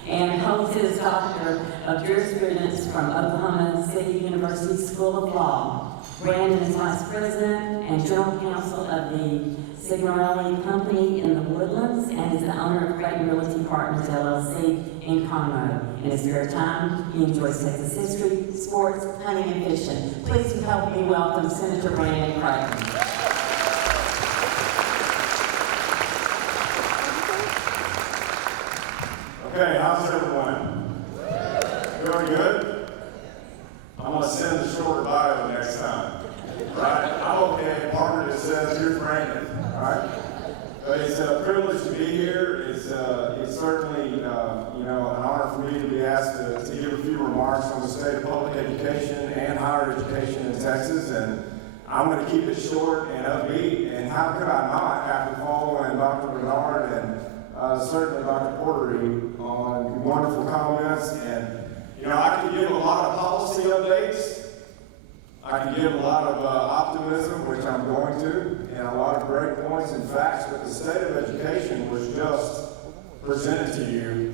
and holds his Doctor of Jurisprudence from Oklahoma City University School of Law. Brandon is Vice President and General Counsel of the Signorelli Company in the Woodlands and is the owner of Creighton Realty Partners LLC in Conroe. In his spare time, he enjoys Texas history, sports, hunting, and fishing. Please help me welcome Senator Brandon Creighton. Okay, how's everyone? Doing good? I'm gonna send a shorter bio next time. Right? I'm okay. Partner just says here's Brandon. All right? But it's a privilege to be here. It's certainly an honor for me to be asked to give a few remarks on the state of public education and higher education in Texas, and I'm going to keep it short and upbeat. And how could I not after following Dr. Bernard and certainly Dr. Portery on wonderful comments. And, I can give a lot of policy updates. I can give a lot of optimism, which I'm going to, and a lot of great points and facts, but the state of education was just presented to you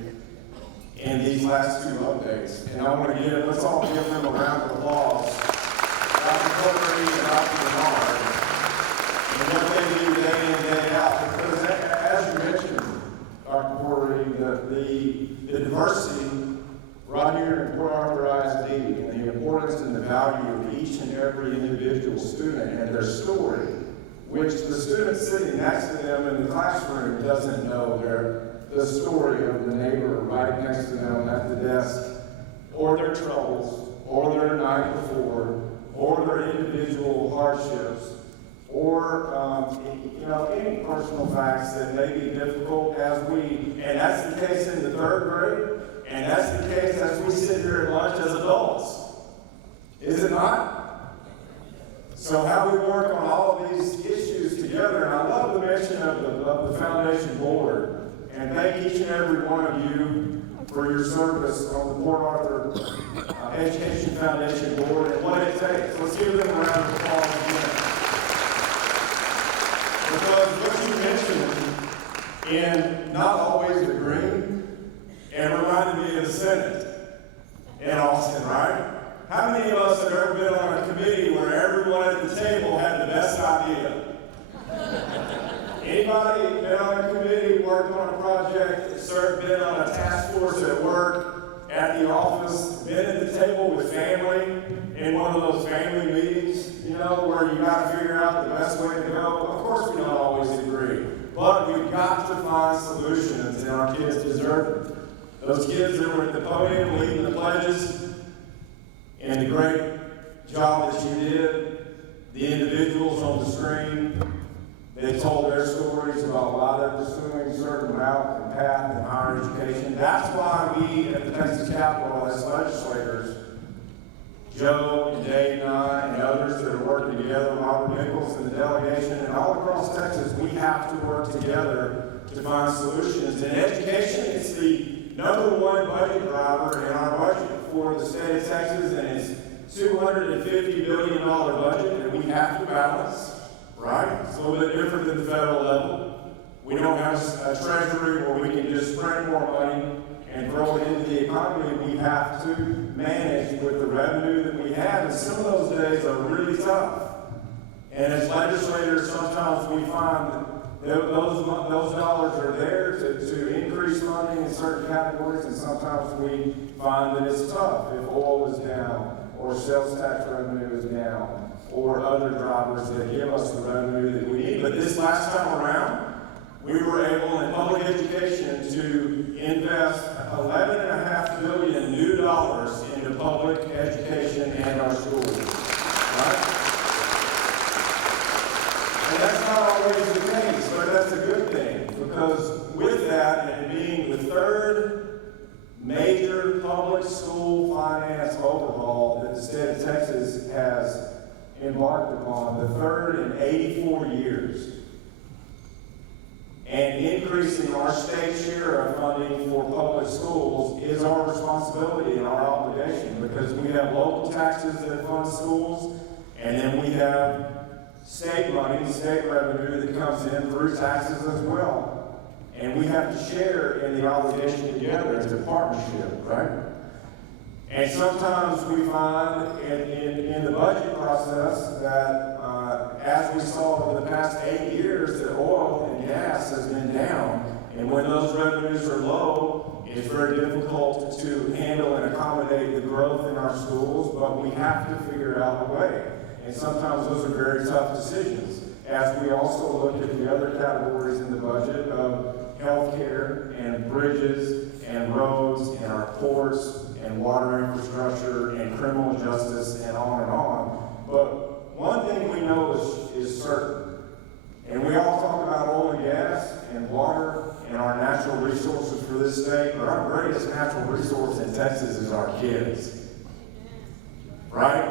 in these last 2 updates. And I want to let's all give them a round of applause. Dr. Portery and Dr. Bernard, and what they do day in, day out, because as you mentioned, Dr. Portery, the student sitting next to them in the classroom doesn't know the story of the neighbor right next to them at the desk, or their troubles, or their night before, or their individual hardships, or any personal facts that may be difficult and that's the case in the 3rd grade, and that's the case as we sit here at lunch as adults. Is it not? So how we work on all of these issues together, and I love the mention of the foundation board, and thank each and every one of you for your service on the Port Arthur Education Foundation Board and what it takes. Let's give them a round of applause again. Because what you mentioned in not always agreeing, and reminded me of the Senate in Austin, right? How many of us have ever been on a committee where everyone at the table had the best idea? Anybody been on a committee, worked on a project, been on a task force at work, at the office, been at the table with family in one of those family meetings, where you got to figure out the best way to go? Of course we don't always agree, but we've got to find solutions, and our kids deserve it. Those kids that were at the podium leading the pledges, and the great job that you did, the individuals on the screen, they told their stories about why they're pursuing a certain route and path in higher education. That's why we at the Texas Capitol, as legislators, Joe and Dave and I and others that are working together, Robert Nichols and the delegation, and all across Texas, we have to work together to find solutions. In education, it's the #1 budget driver in our budget for the state of Texas, and it's $250 billion budget that we have to balance. Right? It's a little bit different than the federal level. We don't have a treasury where we can just print more money and throw it into the economy. We have to manage with the revenue that we have, and some of those days are really tough. And as legislators, sometimes we find that those dollars are there to increase funding in certain categories, and sometimes we find that it's tough if oil is down, or sales tax revenue is down, or other drivers that give us the revenue that we need. But this last time around, we were able in public education to invest $11.5 billion new dollars into public education and our schools. Right? And that's not always the case, but that's a good thing, because with that, and being the 3rd major public school finance overhaul that the state of Texas has embarked upon, the 3rd in 84 years, and increasing our state share of funding for public schools is our responsibility and our obligation, because we have local taxes that fund schools, and then we have state money, state revenue that comes in through taxes as well. And we have to share in the obligation together as a partnership, right? And sometimes we find in the budget process that as we saw over the past 8 years, that oil and gas has been down. And when those revenues are low, it's very difficult to handle and accommodate the growth in our schools, but we have to figure out a way. And sometimes those are very tough decisions. As we also look at the other categories in the budget of healthcare and bridges and roads and our ports and water infrastructure and criminal justice and on and on. But one thing we know is certain, and we all talk about oil and gas and water and our natural resources for this state, but our greatest natural resource in Texas is our kids. Right?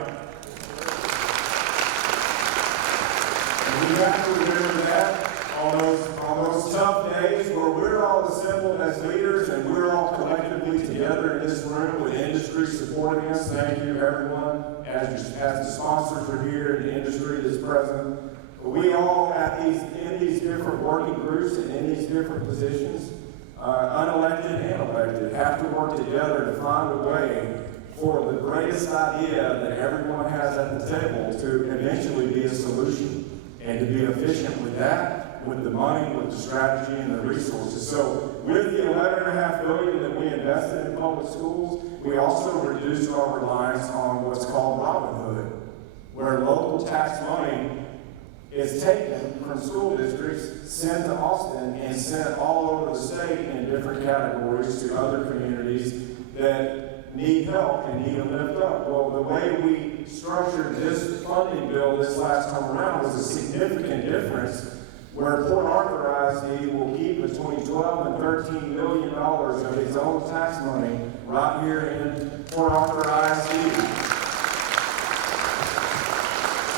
And we have to remember that on those tough days where we're all assembled as leaders and we're all collectively together in this room with industry supporting us. Thank you, everyone, as the sponsors are here and the industry that's present. We all in these different working groups and in these different positions, unelected and elected, have to work together to find a way for the greatest idea that everyone has at the table to eventually be a solution, and to be efficient with that, with the money, with the strategy, and the resources. So with the $11.5 billion that we invested in public schools, we also reduced our reliance on what's called Robin Hood, where local tax money is taken from school districts, sent to Austin, and sent all over the state in different categories to other communities that need help and need a lift up. Well, the way we structured this funding bill this last time around was a significant difference, where Port Arthur ISD will keep between 12 and 13 million dollars of its own tax money right here in Port Arthur ISD.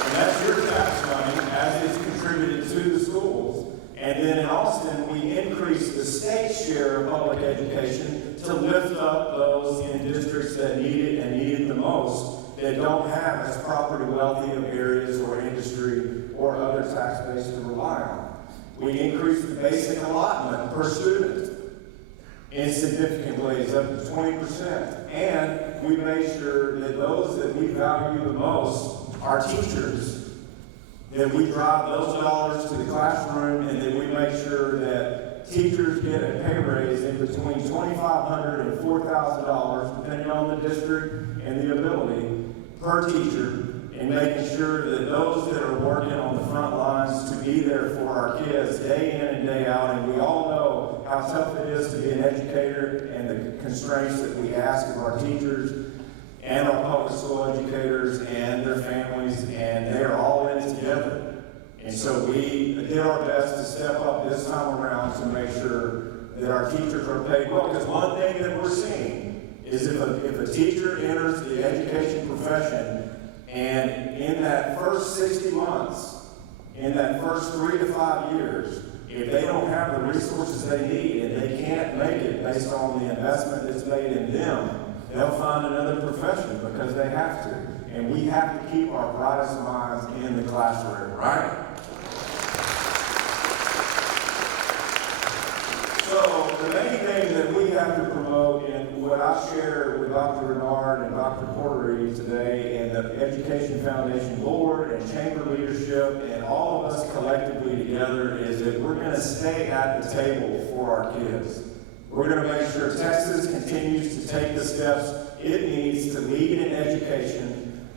And that's your tax money as it's contributed to the schools. And then in Austin, we increased the state share of public education to lift up those in districts that need it and need it the most, that don't have as property wealthy of areas or industry or other tax base to rely on. We increased the basic allotment per student in significant ways, up to 20%. And we made sure that those that we value the most, our teachers, that we drive those dollars to the classroom, and that we make sure that teachers get a pay raise in between $2,500 and $4,000, depending on the district and the ability, per teacher, and making sure that those that are working on the front lines to be there for our kids day in and day out. And we all know how tough it is to be an educator and the constraints that we ask of our teachers and our public school educators and their families, and they are all in it together. And so we did our best to step up this time around to make sure that our teachers are paid well. Because one thing that we're seeing is if a teacher enters the education profession, and in that first 60 months, in that first 3 to 5 years, if they don't have the resources they need and they can't make it based on the investment that's made in them, they'll find another profession because they have to. And we have to keep our brightest minds in the classroom, right? So the main thing that we have to promote, and what I share with Dr. Renard and Dr. Portery today, and the Education Foundation Board and Chamber leadership and all of us collectively together, is that we're going to stay at the table for our kids. We're going to make sure Texas continues to take the steps it needs to lead in education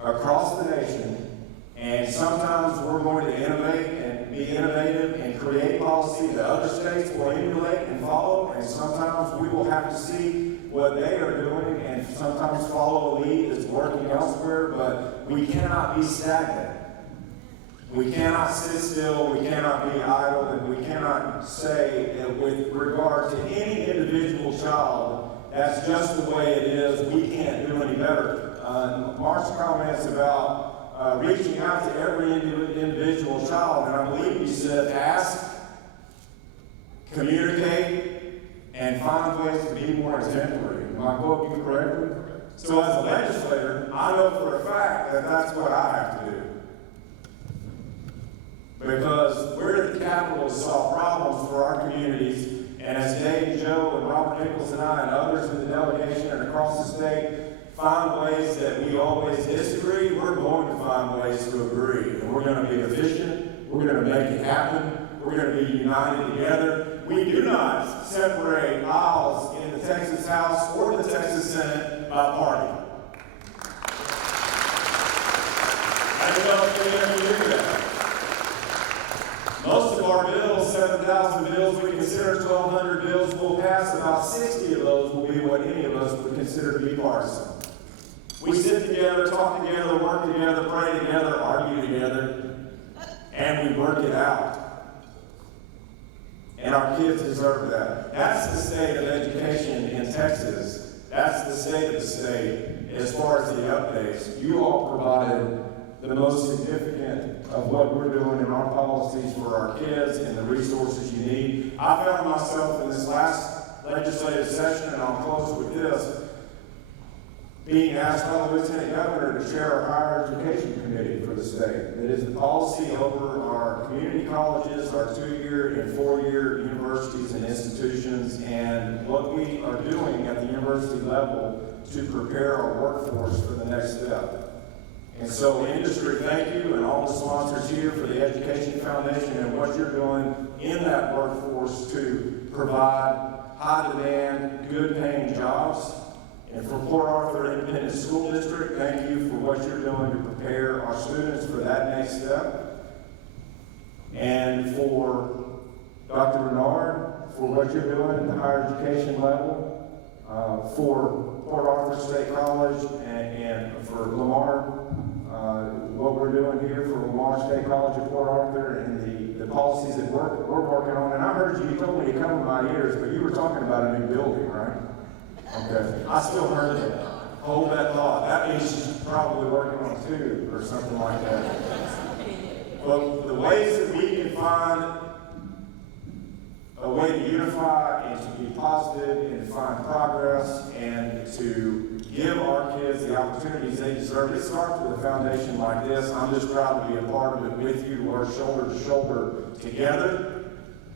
across the nation. And sometimes we're going to innovate and be innovative and create policy that other states will emulate and follow. And sometimes we will have to see what they are doing and sometimes follow a lead that's working elsewhere. But we cannot be stagnant. We cannot sit still, we cannot be idle, and we cannot say that with regard to any individual child, that's just the way it is, we can't do any better. Mark's comments about reaching out to every individual child, and I believe he said ask, communicate, and find ways to be more exemplary. Am I quoting you correctly? So as a legislator, I know for a fact that that's what I have to do. Because we're at the Capitol to solve problems for our communities, and as Dave, Joe, and Robert Nichols and I and others in the delegation and across the state find ways that we always disagree, we're going to find ways to agree. And we're going to be efficient, we're going to make it happen, we're going to be united together. We do not separate aisles in the Texas House or the Texas Senate by party. I don't think I can do that. Most of our bills, 7,000 bills, we consider 1,200 bills will pass. About 60 of those will be what any of us would consider to be partisan. We sit together, talk together, work together, pray together, argue together, and we work it out. And our kids deserve that. That's the state of education in Texas. That's the state of the state as far as the updates. You all provided the most significant of what we're doing in our policies for our kids and the resources you need. I found myself in this last legislative session, and I'll close with this, being asked by the Lieutenant Governor to chair our higher education committee for the state. That is the policy over our community colleges, our 2-year and 4-year universities and institutions, and what we are doing at the university level to prepare our workforce for the next step. And so industry, thank you, and all the sponsors here for the Education Foundation and what you're doing in that workforce to provide high-demand, good-paying jobs. And for Port Arthur Independent School District, thank you for what you're doing to prepare our students for that next step. And for Dr. Bernard, for what you're doing at the higher education level, for Port Arthur State College, and for Lamar, what we're doing here for Lamar State College of Port Arthur, and the policies that we're working on. And I heard you told me to come in my ears, but you were talking about a new building, right? Okay, I still heard that. Hold that thought. That means she's probably working on two or something like that. But the ways that we can find a way to unify and to be positive and to find progress and to give our kids the opportunities they deserve, it starts with a foundation like this. I'm just proud to be a part of it with you, to work shoulder to shoulder together,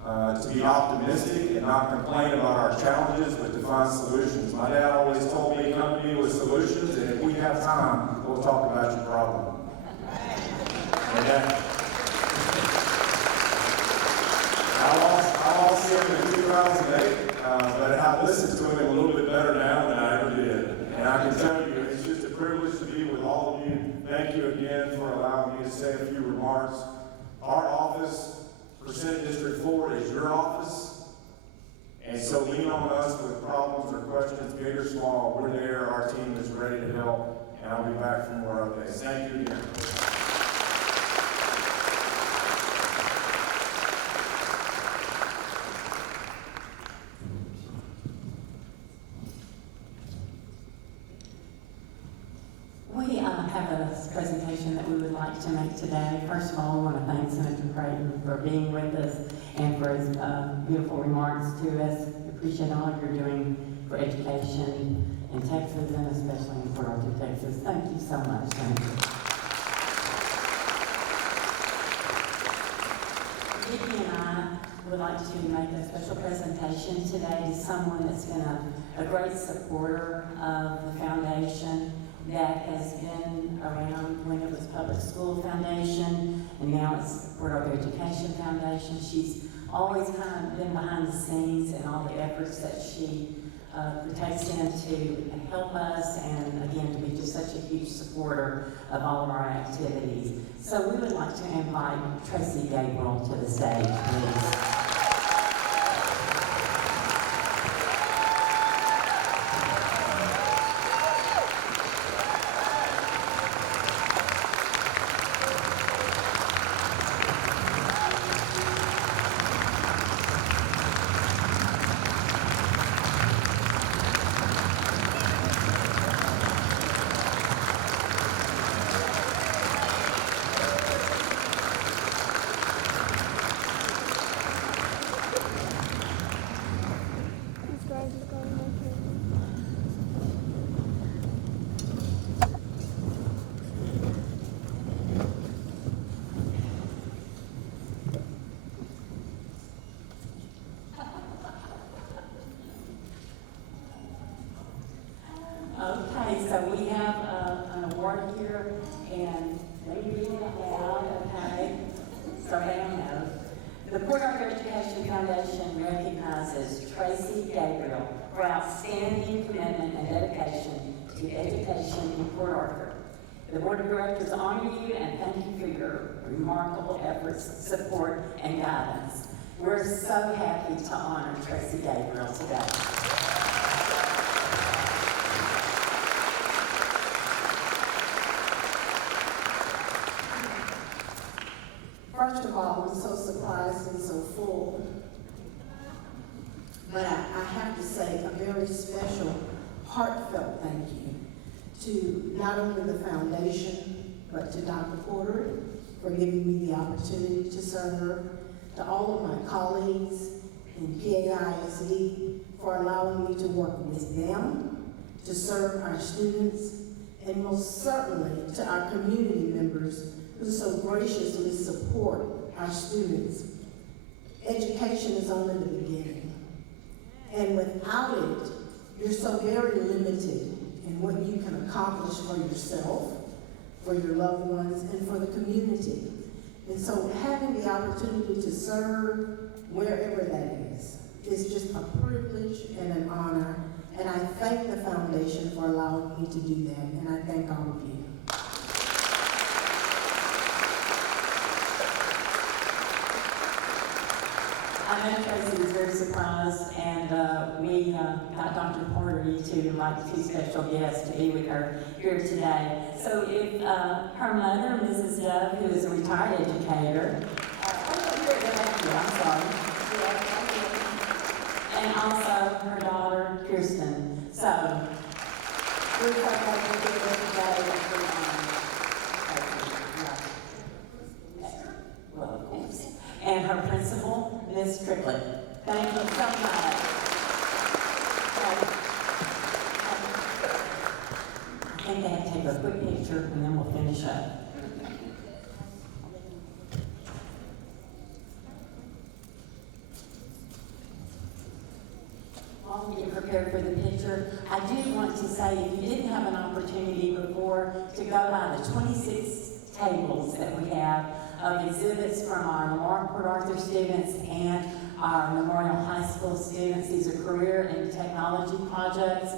to be optimistic and not complain about our challenges, but to find solutions. My dad always told me, come to me with solutions, and if we have time, we'll talk about your problem. And I lost him in 2008, but I listen to him a little bit better now than I ever did. And I can tell you, it's just a privilege to be with all of you. Thank you again for allowing me to say a few remarks. Our office, Percent District 4, is your office. And so lean on us with problems or questions, big or small. We're there. Our team is ready to help. And I'll be back for more updates. Thank you again. We have a presentation that we would like to make today. First of all, I want to thank Senator Creighton for being with us and for his beautiful remarks to us. We appreciate all you're doing for education in Texas and especially in Port Arthur, Texas. Thank you so much, Senator. Vicki and I would like to make a special presentation today to someone that's been a great supporter of the foundation, that has been around when it was Public School Foundation, and now it's Port Arthur Education Foundation. She's always kind of been behind the scenes in all the efforts that she takes in to help us, and again, to be just such a huge supporter of all of our activities. So we would like to invite Tracy Gabriel to the stage, please. Okay, so we have an award here, and let me read it out loud, okay? So hang on. The Port Arthur Education Foundation recognizes Tracy Gabriel for outstanding commitment and dedication to education in Port Arthur. The Board of Directors honor you and thank you for your remarkable efforts, support, and guidance. We're so happy to honor Tracy Gabriel today. First of all, I'm so surprised and so full. But I have to say a very special, heartfelt thank you to not only the foundation, but to Dr. Porter for giving me the opportunity to serve, to all of my colleagues in PAISD for allowing me to work with them, to serve our students, and most certainly to our community members who so graciously support our students. Education is only the beginning. And without it, you're so very limited in what you can accomplish for yourself, for your loved ones, and for the community. And so having the opportunity to serve wherever that is just a privilege and an honor. And I thank the foundation for allowing me to do that, and I thank all of you. I know Tracy was very surprised, and we got Dr. Porter to like two special guests to be with her here today. So if her mother, Mrs. Dove, who is a retired educator, I'm sorry. And also her daughter, Kirsten. So we're so glad to be here today. Well, of course. And her principal, Miss Triplett. Thank you so much. I think they have to take a quick picture and then we'll finish up. While we get prepared for the picture, I do want to say if you didn't have an opportunity before to go by the 26 tables that we have of exhibits from our Memorial Port Arthur students and our Memorial High School students. These are career and technology projects,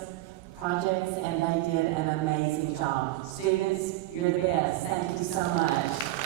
and they did an amazing job. Students, you're the best. Thank you so much.